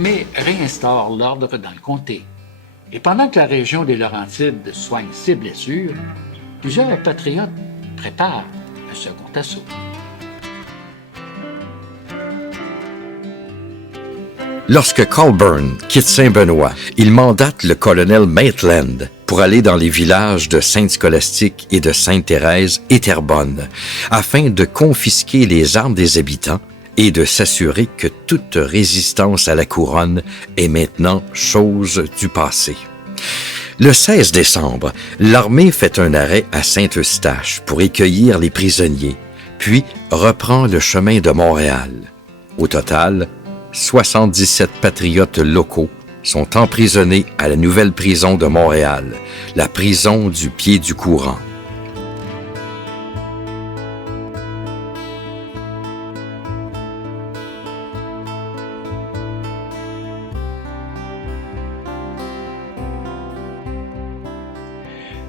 l'armée réinstaure l'ordre dans le comté. Et pendant que la région des Laurentides soigne ses blessures, plusieurs patriotes préparent un second assaut. Lorsque Colburn quitte Saint-Benoît, il mandate le colonel Maitland pour aller dans les villages de Sainte-Scolastique et de Sainte-Thérèse et Terrebonne, afin de confisquer les armes des habitants et de s'assurer que toute résistance à la couronne est maintenant chose du passé. Le 16 décembre, l'armée fait un arrêt à Saint-Eustache pour accueillir les prisonniers, puis reprend le chemin de Montréal. Au total, 77 patriotes locaux sont emprisonnés à la nouvelle prison de Montréal, la prison du pied du courant.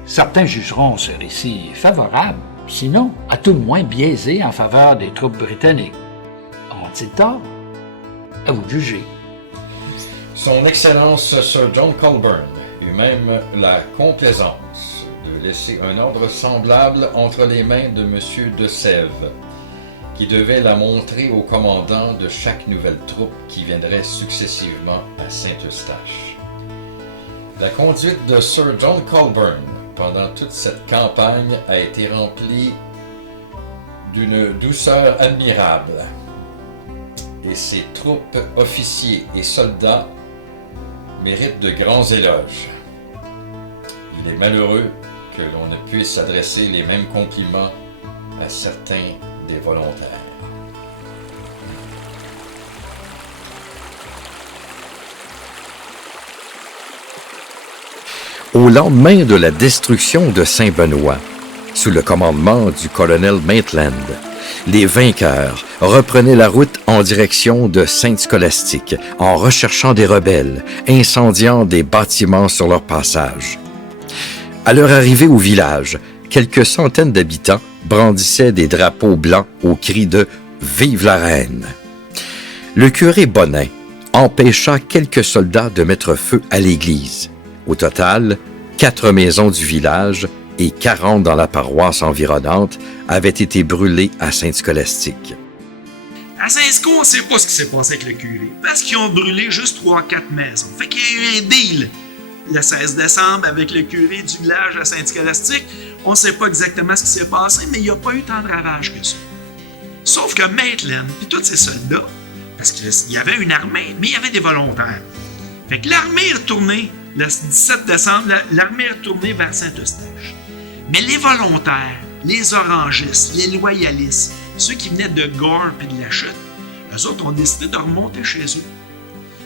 Certains jugeront ce récit favorable, sinon à tout le moins biaisé en faveur des troupes britanniques. Ont-ils tort? À vous de juger. Son Excellence Sir John Colburn eut même la complaisance de laisser un ordre semblable entre les mains de M. de Sèvres, qui devait la montrer au commandant de chaque nouvelle troupe qui viendrait successivement à Saint-Eustache. La conduite de Sir John Colburn pendant toute cette campagne a été remplie d'une douceur admirable. Et ses troupes, officiers et soldats méritent de grands éloges. Il est malheureux que l'on ne puisse adresser les mêmes compliments à certains des volontaires. Au lendemain de la destruction de Saint-Benoît, sous le commandement du colonel Maitland, les vainqueurs reprenaient la route en direction de Sainte-Scolastique en recherchant des rebelles, incendiant des bâtiments sur leur passage. À leur arrivée au village, quelques centaines d'habitants brandissaient des drapeaux blancs au cri de « Vive la reine ». Le curé Bonin empêcha quelques soldats de mettre feu à l'église. Au total, 4 maisons du village et 40 dans la paroisse environnante avaient été brûlées à Sainte-Scolastique. À Saint-Sco, on ne sait pas ce qui s'est passé avec le curé, parce qu'ils ont brûlé juste 3-4 maisons. Fait qu'il y a eu un deal le 16 décembre avec le curé du village à Sainte-Scolastique. On ne sait pas exactement ce qui s'est passé, mais il n'y a pas eu tant de ravages que ça. Sauf que Maitland et tous ses soldats, parce qu'il y avait une armée, mais il y avait des volontaires. Fait que l'armée est retournée, le 17 décembre, l'armée est retournée vers Saint-Eustache. Mais les volontaires, les orangistes, les loyalistes, ceux qui venaient de Gore et de la Chute, eux autres ont décidé de remonter chez eux.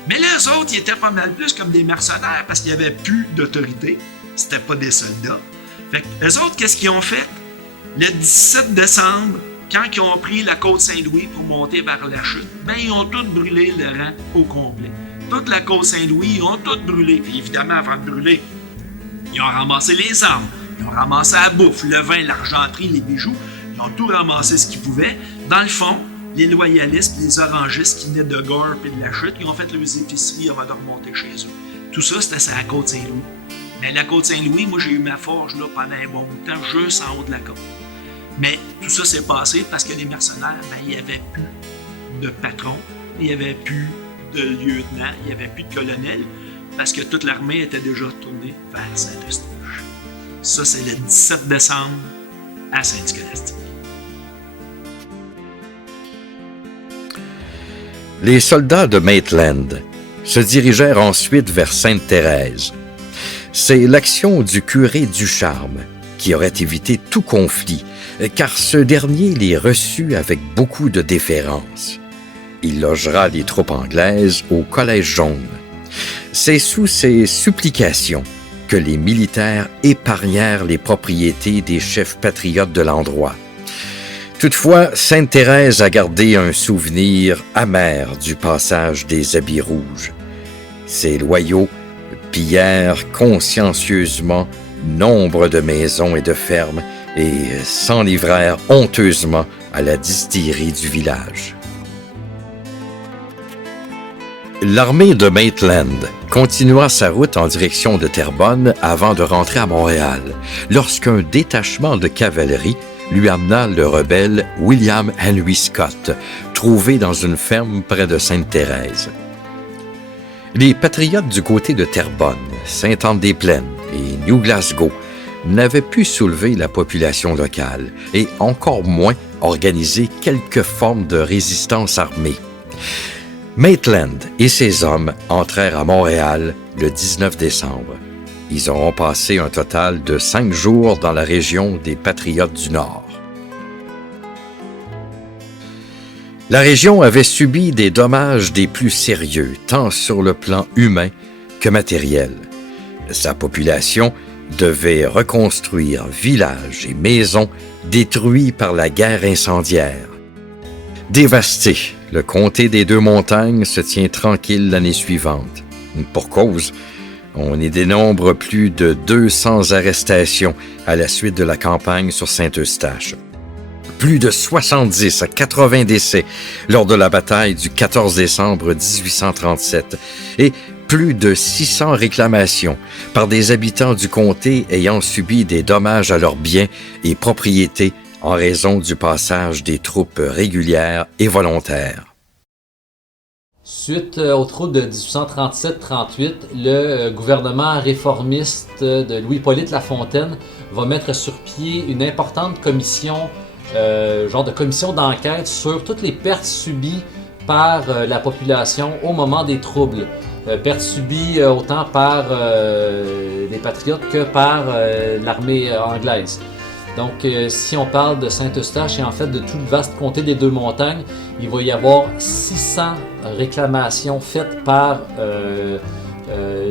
Mais les autres, ils étaient pas mal plus comme des mercenaires parce qu'il n'y avait plus d'autorité. C'était pas des soldats. Fait que eux autres, qu'est-ce qu'ils ont fait? Le 17 décembre, quand ils ont pris la côte Saint-Louis pour monter vers la Chute, ben ils ont tous brûlé le rang au complet. Toute la côte Saint-Louis, ils ont tout brûlé. Puis évidemment, avant de brûler, ils ont ramassé les armes. Ils ont ramassé la bouffe, le vin, l'argenterie, les bijoux. Ils ont tout ramassé ce qu'ils pouvaient. Dans le fond, les loyalistes, les orangistes qui venaient de Gore et de la Chute, ils ont fait leurs épiceries avant de remonter chez eux. Tout ça, c'était sur la côte Saint-Louis. Mais la côte Saint-Louis, moi, j'ai eu ma forge là, pendant un bon bout de temps, juste en haut de la côte. Mais tout ça s'est passé parce que les mercenaires, ben, il n'y avait plus de patron, il n'y avait plus de lieutenant, il n'y avait plus de colonel, parce que toute l'armée était déjà tournée vers Saint-Eustache. Ça, c'est le 17 décembre à Sainte-Scolastique. Les soldats de Maitland se dirigèrent ensuite vers Sainte-Thérèse. C'est l'action du curé Ducharme qui aurait évité tout conflit, car ce dernier les reçut avec beaucoup de déférence. Il logera les troupes anglaises au Collège jaune. C'est sous ses supplications que les militaires épargnèrent les propriétés des chefs patriotes de l'endroit. Toutefois, Sainte-Thérèse a gardé un souvenir amer du passage des habits rouges. Ses loyaux pillèrent consciencieusement nombre de maisons et de fermes et s'en livrèrent honteusement à la distillerie du village. L'armée de Maitland continua sa route en direction de Terrebonne avant de rentrer à Montréal, lorsqu'un détachement de cavalerie lui amena le rebelle William Henry Scott, trouvé dans une ferme près de Sainte-Thérèse. Les patriotes du côté de Terrebonne, Sainte-Anne-des-Plaines et New Glasgow n'avaient pu soulever la population locale et encore moins organiser quelque forme de résistance armée. Maitland et ses hommes entrèrent à Montréal le 19 décembre. Ils auront passé un total de 5 jours dans la région des Patriotes du Nord. La région avait subi des dommages des plus sérieux, tant sur le plan humain que matériel. Sa population devait reconstruire villages et maisons détruits par la guerre incendiaire. Dévasté, le comté des Deux-Montagnes se tient tranquille l'année suivante. Pour cause, on y dénombre plus de 200 arrestations à la suite de la campagne sur Saint-Eustache. Plus de 70 à 80 décès lors de la bataille du 14 décembre 1837 et plus de 600 réclamations par des habitants du comté ayant subi des dommages à leurs biens et propriétés en raison du passage des troupes régulières et volontaires. Suite aux troubles de 1837-38, le gouvernement réformiste de Louis-Hippolyte Lafontaine va mettre sur pied une importante commission, genre de commission d'enquête sur toutes les pertes subies par la population au moment des troubles. Pertes subies autant par les patriotes que par l'armée anglaise. Donc, si on parle de Saint-Eustache et en fait de tout le vaste comté des Deux-Montagnes, il va y avoir 600 réclamations faites par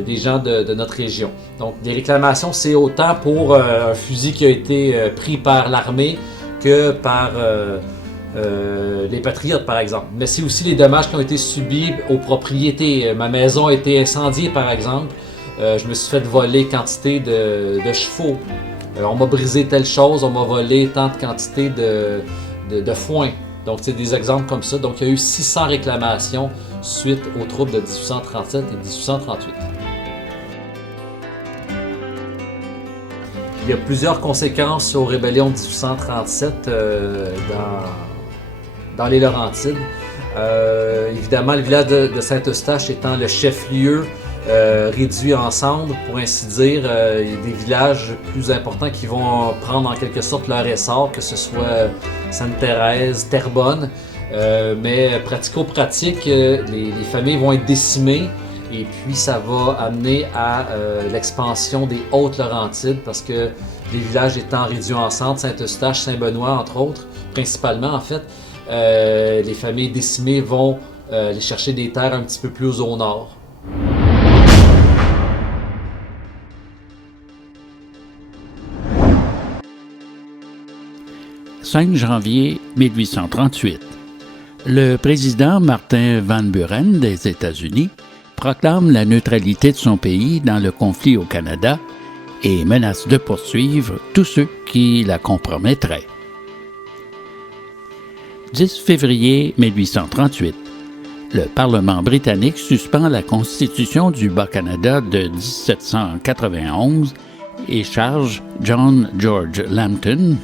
des gens de notre région. Donc, des réclamations, c'est autant pour un fusil qui a été pris par l'armée que par les patriotes, par exemple. Mais c'est aussi les dommages qui ont été subis aux propriétés. Ma maison a été incendiée, par exemple. Je me suis fait voler quantité de chevaux. On m'a brisé telle chose, on m'a volé tant de quantité de foin. Donc, c'est des exemples comme ça. Donc, il y a eu 600 réclamations suite aux troubles de 1837 et 1838. Il y a plusieurs conséquences aux rébellions de 1837 dans les Laurentides. Évidemment, le village de Saint-Eustache étant le chef-lieu réduit en cendres, pour ainsi dire, il y a des villages plus importants qui vont prendre en quelque sorte leur essor, que ce soit Sainte-Thérèse, Terrebonne, mais pratico-pratique, les familles vont être décimées et puis ça va amener à l'expansion des Hautes-Laurentides parce que les villages étant réduits en cendres, Saint-Eustache, Saint-Benoît entre autres, principalement en fait, les familles décimées vont aller chercher des terres un petit peu plus au nord. 5 janvier 1838. Le président Martin Van Buren des États-Unis proclame la neutralité de son pays dans le conflit au Canada et menace de poursuivre tous ceux qui la compromettraient. 10 février 1838. Le Parlement britannique suspend la Constitution du Bas-Canada de 1791 et charge John George Lambton,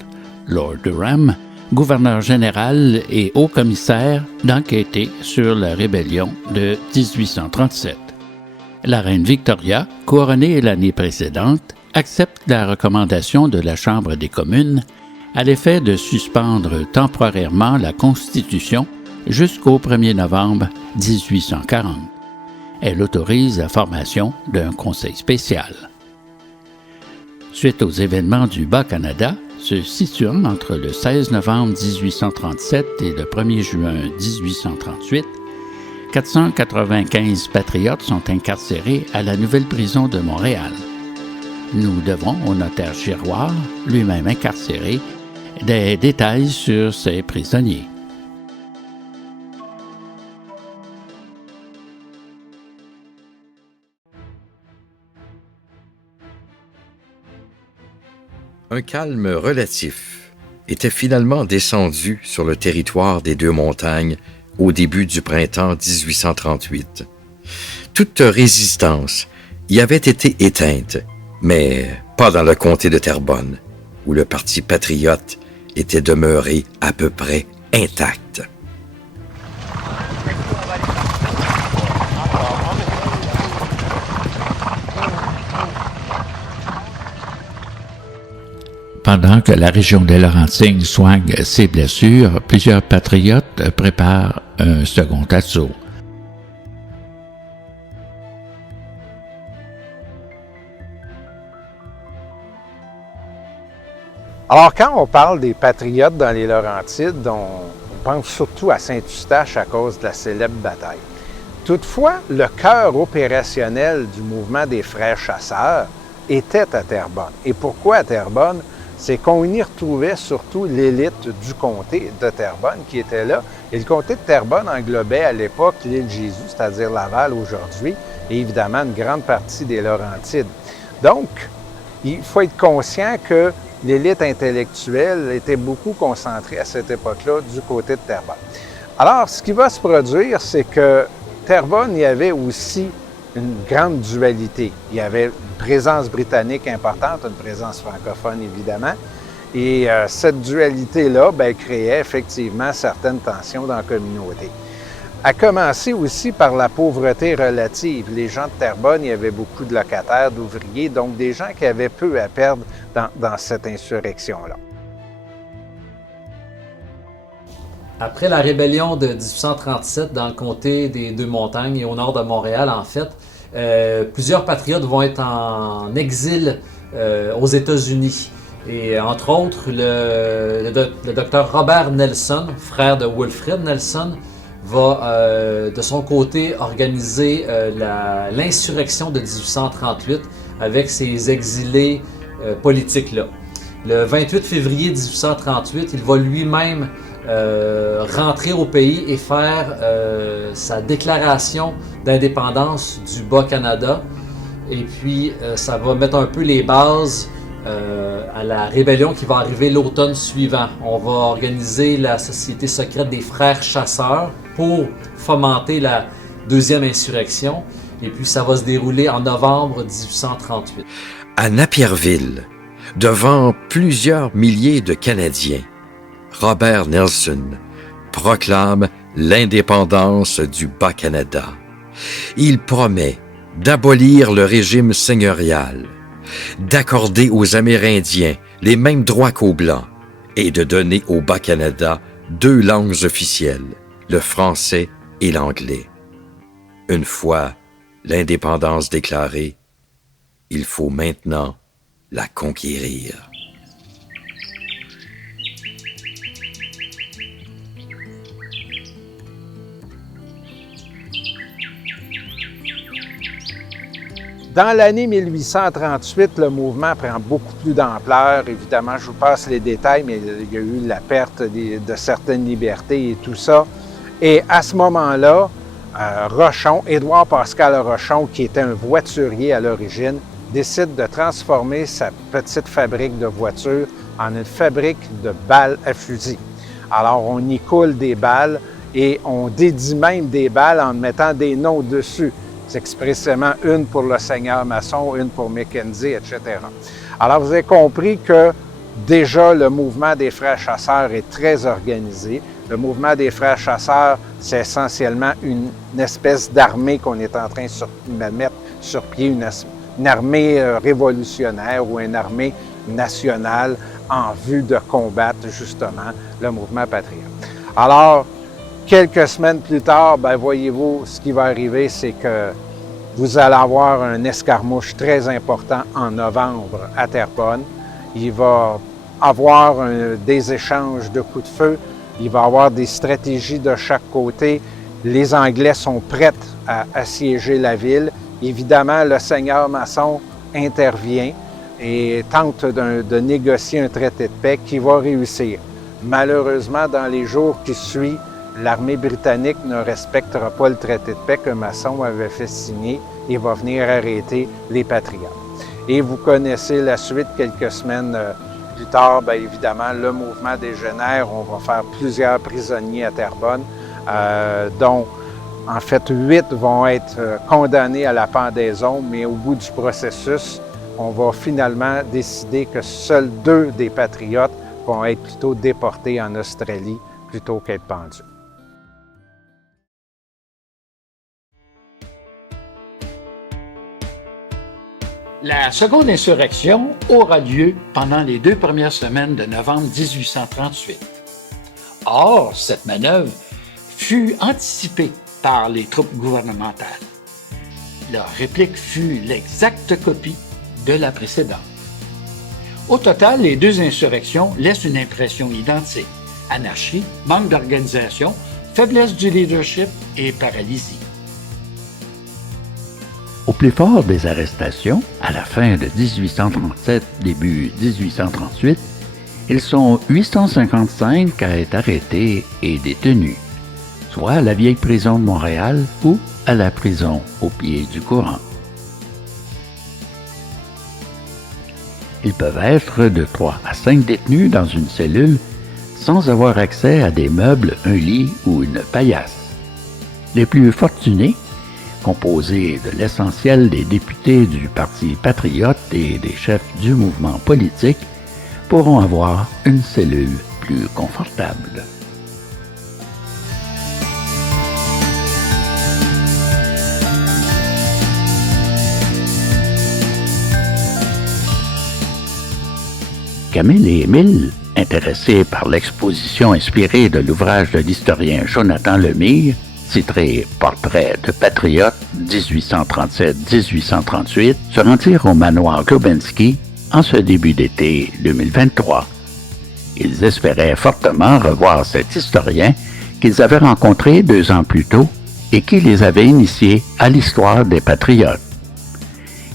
Lord Durham, gouverneur général et haut-commissaire, d'enquêter sur la rébellion de 1837. La reine Victoria, couronnée l'année précédente, accepte la recommandation de la Chambre des communes à l'effet de suspendre temporairement la Constitution jusqu'au 1er novembre 1840. Elle autorise la formation d'un conseil spécial. Suite aux événements du Bas-Canada, se situant entre le 16 novembre 1837 et le 1er juin 1838, 495 patriotes sont incarcérés à la nouvelle prison de Montréal. Nous devons au notaire Giroir, lui-même incarcéré, des détails sur ces prisonniers. Un calme relatif était finalement descendu sur le territoire des Deux-Montagnes au début du printemps 1838. Toute résistance y avait été éteinte, mais pas dans le comté de Terrebonne, où le Parti patriote était demeuré à peu près intact. Pendant que la région des Laurentides soigne ses blessures, plusieurs patriotes préparent un second assaut. Alors, quand on parle des patriotes dans les Laurentides, on pense surtout à Saint-Eustache à cause de la célèbre bataille. Toutefois, le cœur opérationnel du mouvement des Frères chasseurs était à Terrebonne. Et pourquoi à Terrebonne? C'est qu'on y retrouvait surtout l'élite du comté de Terrebonne qui était là. Et le comté de Terrebonne englobait à l'époque l'île Jésus, c'est-à-dire Laval aujourd'hui, et évidemment une grande partie des Laurentides. Donc, il faut être conscient que l'élite intellectuelle était beaucoup concentrée à cette époque-là du côté de Terrebonne. Alors, ce qui va se produire, c'est que Terrebonne, il y avait aussi une grande dualité. Il y avait une présence britannique importante, une présence francophone évidemment, et cette dualité-là créait effectivement certaines tensions dans la communauté. À commencer aussi par la pauvreté relative. Les gens de Terrebonne, il y avait beaucoup de locataires, d'ouvriers, donc des gens qui avaient peu à perdre dans cette insurrection-là. Après la rébellion de 1837 dans le comté des Deux-Montagnes et au nord de Montréal, en fait, plusieurs patriotes vont être en exil aux États-Unis. Et entre autres, le docteur Robert Nelson, frère de Wilfrid Nelson, va de son côté organiser l'insurrection de 1838 avec ses exilés politiques-là. Le 28 février 1838, il va lui-même rentrer au pays et faire sa déclaration d'indépendance du Bas-Canada. Et puis, ça va mettre un peu les bases à la rébellion qui va arriver l'automne suivant. On va organiser la Société secrète des Frères chasseurs pour fomenter la deuxième insurrection. Et puis, ça va se dérouler en novembre 1838. À Napierville, devant plusieurs milliers de Canadiens, Robert Nelson proclame l'indépendance du Bas-Canada. Il promet d'abolir le régime seigneurial, d'accorder aux Amérindiens les mêmes droits qu'aux Blancs et de donner au Bas-Canada 2 langues officielles, le français et l'anglais. Une fois l'indépendance déclarée, il faut maintenant la conquérir. Dans l'année 1838, le mouvement prend beaucoup plus d'ampleur. Évidemment, je vous passe les détails, mais il y a eu la perte de certaines libertés et tout ça. Et à ce moment-là, Rochon, Édouard Pascal Rochon, qui était un voiturier à l'origine, décide de transformer sa petite fabrique de voitures en une fabrique de balles à fusil. Alors, on y coule des balles et on dédie même des balles en mettant des noms dessus. C'est expressément une pour le seigneur Masson, une pour Mackenzie, etc. Alors, vous avez compris que déjà, le mouvement des Frères chasseurs est très organisé. Le mouvement des Frères chasseurs, c'est essentiellement une espèce d'armée qu'on est en train de mettre sur pied, une armée révolutionnaire ou une armée nationale en vue de combattre justement le mouvement patriote. Alors, quelques semaines plus tard, voyez-vous, ce qui va arriver, c'est que vous allez avoir un escarmouche très important en novembre à Terrebonne. Il va avoir des échanges de coups de feu. Il va y avoir des stratégies de chaque côté. Les Anglais sont prêts à assiéger la ville. Évidemment, le seigneur Masson intervient et tente de négocier un traité de paix qui va réussir. Malheureusement, dans les jours qui suivent, l'armée britannique ne respectera pas le traité de paix que Masson avait fait signer et va venir arrêter les patriotes. Et vous connaissez la suite quelques semaines plus tard, évidemment, le mouvement dégénère. On va faire plusieurs prisonniers à Terrebonne, dont En fait, 8 vont être condamnés à la pendaison, mais au bout du processus, on va finalement décider que seuls 2 des patriotes vont être plutôt déportés en Australie plutôt qu'être pendus. La seconde insurrection aura lieu pendant les 2 premières semaines de novembre 1838. Or, cette manœuvre fut anticipée par les troupes gouvernementales. Leur réplique fut l'exacte copie de la précédente. Au total, les 2 insurrections laissent une impression identique: anarchie, manque d'organisation, faiblesse du leadership et paralysie. Au plus fort des arrestations, à la fin de 1837, début 1838, ils sont 855 à être arrêtés et détenus, soit à la vieille prison de Montréal ou à la prison au pied du courant. Ils peuvent être de 3 à 5 détenus dans une cellule sans avoir accès à des meubles, un lit ou une paillasse. Les plus fortunés, composés de l'essentiel des députés du Parti patriote et des chefs du mouvement politique, pourront avoir une cellule plus confortable. Camille et Émile, intéressés par l'exposition inspirée de l'ouvrage de l'historien Jonathan Lemire, titré « Portrait de patriote 1837-1838 », se rendirent au manoir Globensky en ce début d'été 2023. Ils espéraient fortement revoir cet historien qu'ils avaient rencontré 2 ans plus tôt et qui les avait initiés à l'histoire des patriotes.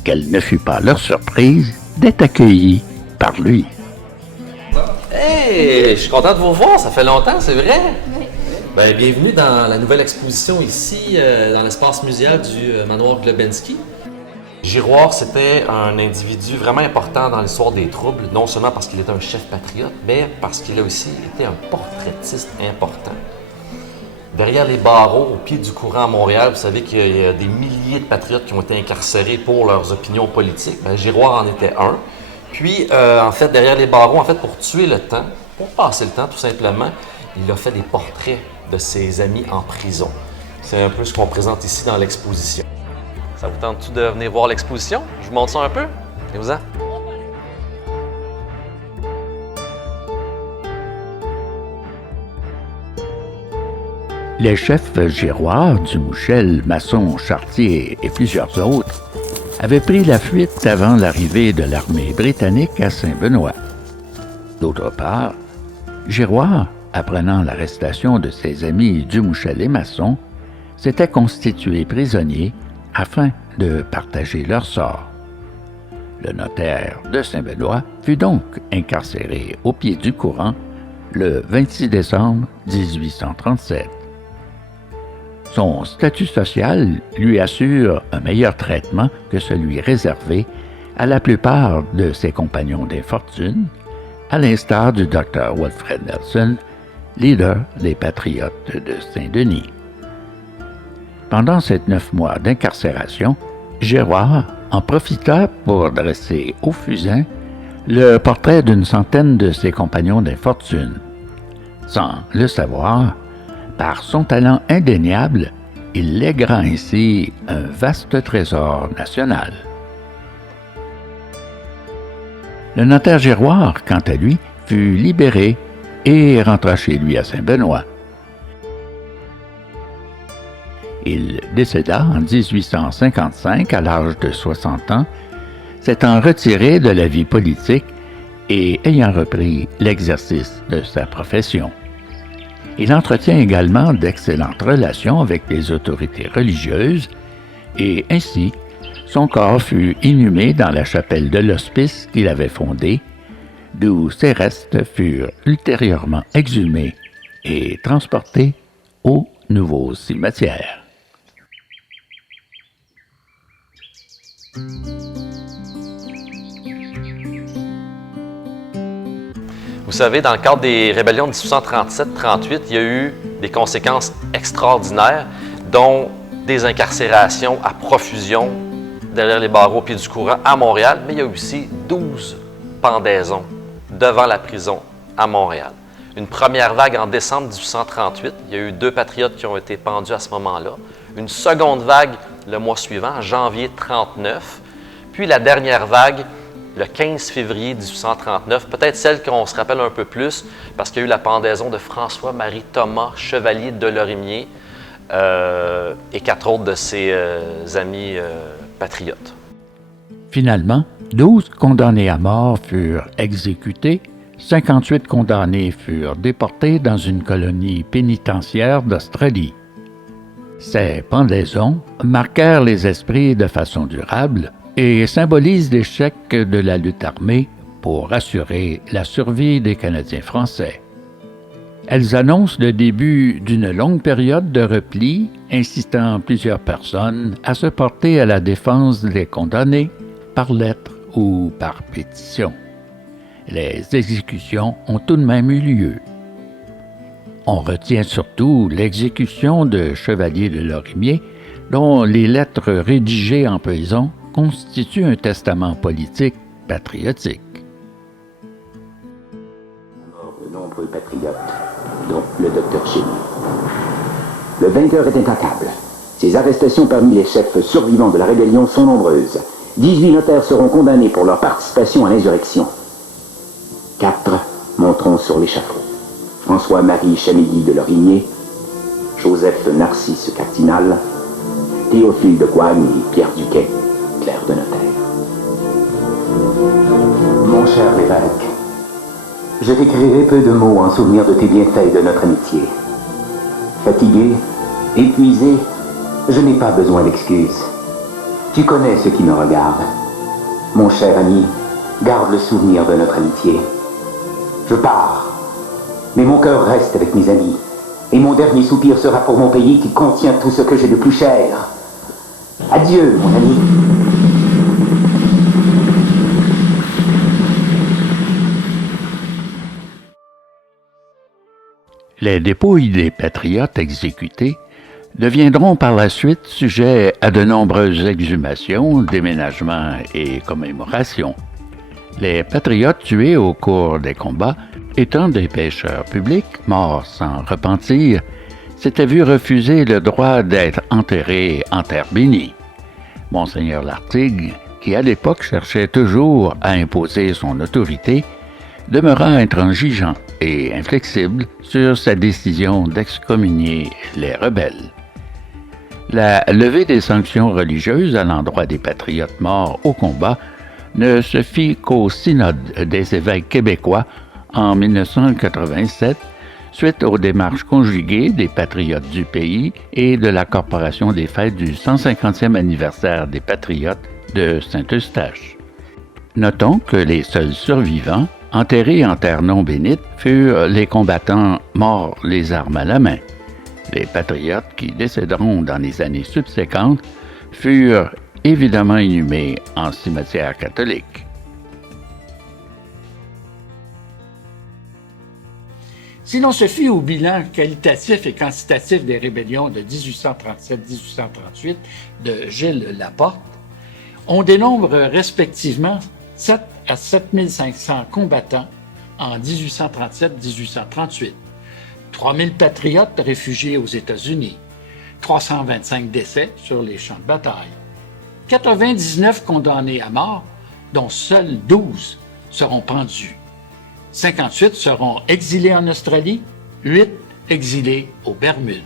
Quelle ne fut pas leur surprise d'être accueillis par lui. Hey, je suis content de vous revoir, ça fait longtemps, c'est vrai? Ben, bienvenue dans la nouvelle exposition ici, dans l'espace muséal du manoir Globensky. Giroir, c'était un individu vraiment important dans l'histoire des troubles, non seulement parce qu'il était un chef patriote, mais parce qu'il a aussi été un portraitiste important. Derrière les barreaux, au pied du courant à Montréal, vous savez qu'il y a des milliers de patriotes qui ont été incarcérés pour leurs opinions politiques. Ben, Giroir en était un. Puis, en fait, derrière les barreaux, pour tuer le temps, pour passer le temps tout simplement, il a fait des portraits de ses amis en prison. C'est un peu ce qu'on présente ici dans l'exposition. Ça vous tente-tu de venir voir l'exposition? Je vous montre ça un peu? Venez-vous-en. Les chefs Giroir, Dumouchel, Masson, Chartier et plusieurs autres avaient pris la fuite avant l'arrivée de l'armée britannique à Saint-Benoît. D'autre part, Giroir, apprenant l'arrestation de ses amis Dumouchel et Masson, s'était constitué prisonnier afin de partager leur sort. Le notaire de Saint-Benoît fut donc incarcéré au pied du courant le 26 décembre 1837. Son statut social lui assure un meilleur traitement que celui réservé à la plupart de ses compagnons d'infortune, à l'instar du Dr Wilfred Nelson, leader des Patriotes de Saint-Denis. Pendant ces 9 mois d'incarcération, Giroir en profita pour dresser au fusain le portrait d'une centaine de ses compagnons d'infortune. Sans le savoir, par son talent indéniable, il léguera ainsi un vaste trésor national. Le notaire Giroir, quant à lui, fut libéré et rentra chez lui à Saint-Benoît. Il décéda en 1855 à l'âge de 60 ans, s'étant retiré de la vie politique et ayant repris l'exercice de sa profession. Il entretient également d'excellentes relations avec les autorités religieuses et ainsi, son corps fut inhumé dans la chapelle de l'hospice qu'il avait fondée, d'où ses restes furent ultérieurement exhumés et transportés au nouveau cimetière. Vous savez, dans le cadre des rébellions de 1837-38, il y a eu des conséquences extraordinaires. dont des incarcérations à profusion derrière les barreaux au pied du courant à Montréal, mais il y a aussi 12 pendaisons devant la prison à Montréal. Une première vague en décembre 1838, il y a eu 2 patriotes qui ont été pendus à ce moment-là. Une seconde vague le mois suivant, en janvier 1939. Puis la dernière vague, le 15 février 1839, peut-être celle qu'on se rappelle un peu plus, parce qu'il y a eu la pendaison de François-Marie Thomas, chevalier de Lorimier, et 4 autres de ses amis patriotes. Finalement, 12 condamnés à mort furent exécutés, 58 condamnés furent déportés dans une colonie pénitentiaire d'Australie. Ces pendaisons marquèrent les esprits de façon durable et symbolisent l'échec de la lutte armée pour assurer la survie des Canadiens français. Elles annoncent le début d'une longue période de repli, incitant plusieurs personnes à se porter à la défense des condamnés par lettre ou par pétition. Les exécutions ont tout de même eu lieu. On retient surtout l'exécution de Chevalier de Lorimier, dont les lettres rédigées en prison constituent un testament politique patriotique. De nombreux patriotes, dont le docteur Chénier. Le vainqueur est implacable. Ses arrestations parmi les chefs survivants de la rébellion sont nombreuses. 18 notaires seront condamnés pour leur participation à l'insurrection. 4 monteront sur l'échafaud. François-Marie Chamilly de Lorimier, Joseph Narcisse Cardinal, Théophile de Coigne et Pierre Duquet, clerc de notaire. Mon cher l'évêque, je t'écrirai peu de mots en souvenir de tes bienfaits et de notre amitié. Fatigué, épuisé, je n'ai pas besoin d'excuses. Tu connais ce qui me regarde. Mon cher ami, garde le souvenir de notre amitié. Je pars, mais mon cœur reste avec mes amis, et mon dernier soupir sera pour mon pays qui contient tout ce que j'ai de plus cher. Adieu, mon ami. Les dépouilles des patriotes exécutés deviendront par la suite sujets à de nombreuses exhumations, déménagements et commémorations. Les patriotes tués au cours des combats, étant des pécheurs publics, morts sans repentir, s'étaient vus refuser le droit d'être enterrés en terre bénie. Monseigneur Lartigue, qui à l'époque cherchait toujours à imposer son autorité, demeura intransigeant et inflexible sur sa décision d'excommunier les rebelles. La levée des sanctions religieuses à l'endroit des patriotes morts au combat ne se fit qu'au synode des évêques québécois en 1987, suite aux démarches conjuguées des patriotes du pays et de la Corporation des fêtes du 150e anniversaire des patriotes de Saint-Eustache. Notons que les seuls survivants, enterrés en terre non bénite, furent les combattants morts les armes à la main. Les patriotes qui décéderont dans les années subséquentes furent évidemment inhumés en cimetière catholique. Si l'on se fie au bilan qualitatif et quantitatif des rébellions de 1837-1838 de Gilles Laporte, on dénombre respectivement 7 à 7 500 combattants en 1837-1838, 3 000 patriotes réfugiés aux États-Unis, 325 décès sur les champs de bataille, 99 condamnés à mort, dont seuls 12 seront pendus. 58 seront exilés en Australie, 8 exilés aux Bermudes.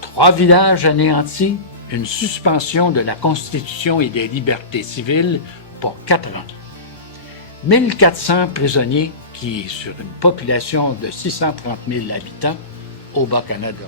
3 villages anéantis, une suspension de la Constitution et des libertés civiles pour 4 ans. 1400 prisonniers qui, sur une population de 630 000 habitants, au Bas-Canada.